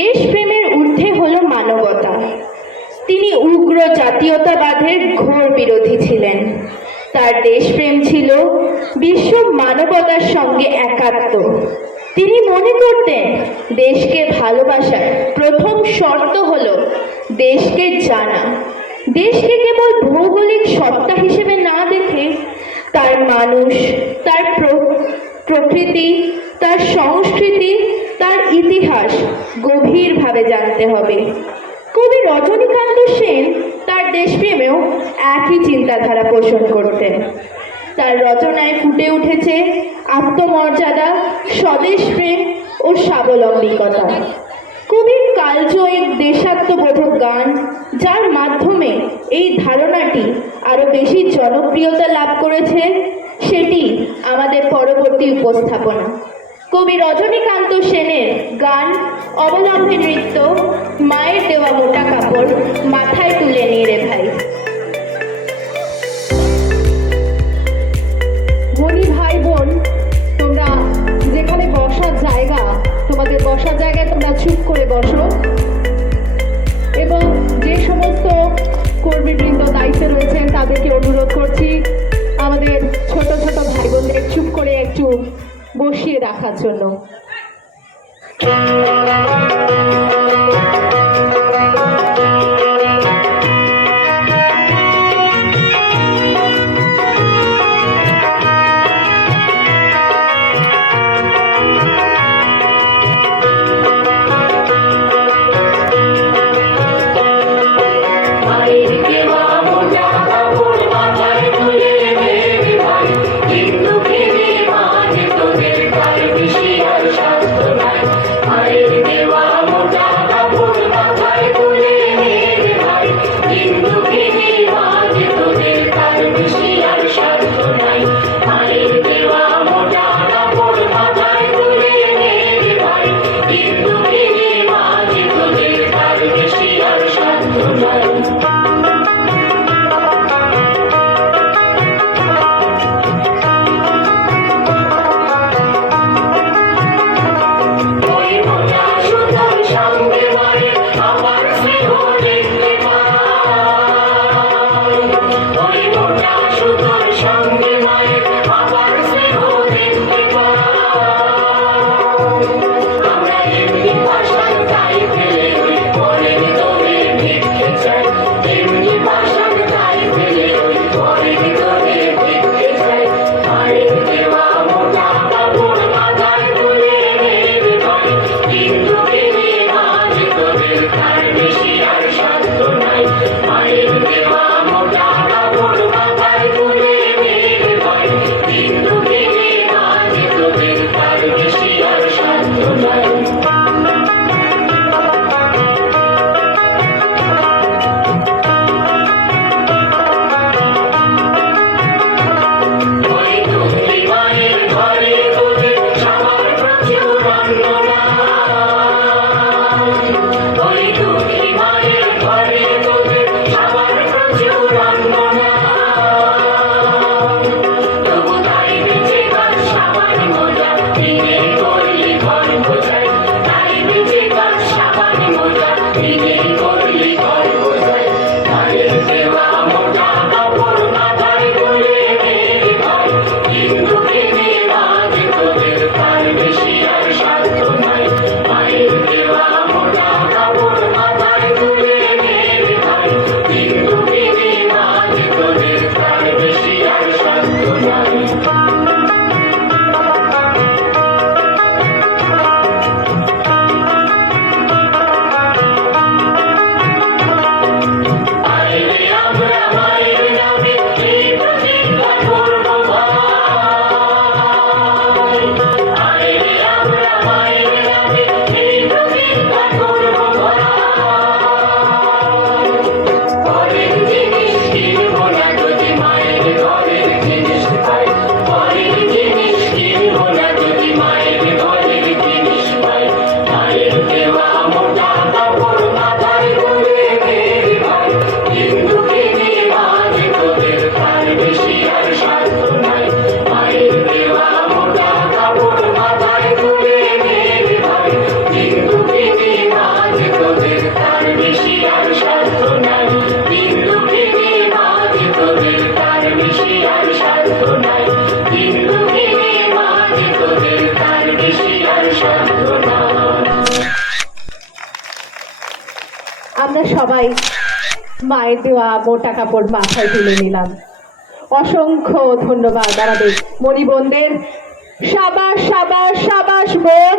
দেশপ্রেমের ঊর্ধ্বে হলো মানবতা। তিনি উগ্র জাতীয়তাবাদের ঘোর বিরোধী ছিলেন। তার দেশপ্রেম ছিল বিশ্ব মানবতার সঙ্গে একাত্ম। তিনি মনে করতেন দেশকে ভালোবাসার প্রথম শর্ত হলো দেশকে জানা, দেশকে কেবল ভৌগোলিক সত্তা হিসেবে না দেখে তার মানুষ, তার প্রকৃতি, তার সংস্কৃতি, তার ইতিহাস গভীরভাবে জানতে হবে। কবি রজনীকান্ত সেন তার দেশপ্রেমেও একই চিন্তাধারা পোষণ করতেন। তার রচনায় ফুটে উঠেছে আত্মমর্যাদা, স্বদেশপ্রেম ও স্বাবলম্বিতা। কবির কালজয়ী দেশাত্মবোধক গান, যার মাধ্যমে এই ধারণাটি আরো বেশি জনপ্রিয়তা লাভ করেছে, সেটি আমাদের পরবর্তী উপস্থাপনা। কবি রজনীকান্ত সেনের গান অবলম্বনে নৃত্য, মায়ের দেওয়া মোটা কাপড় মাথায় তুলে নিয়ে রে ভাই। বনি ভাই বোন, তোমরা যেখানে বসার জায়গা, তোমাদের বসার জায়গায় তোমরা চুপ করে বসো, এবং যে সমস্ত কর্মীবৃন্দ দায়িত্বে রয়েছেন তাদেরকে অনুরোধ করছি আমাদের ছোট ছোট ভাই বোনদের চুপ করে একটু বসিয়ে রাখার জন্য। আমরা সবাই মায়ের দেওয়া মোটা কাপড় মাথায় তুলে নিলাম। অসংখ্য ধন্যবাদ আমাদের মণি বোনদের। সাবাস সাবাস সাবাস বোন।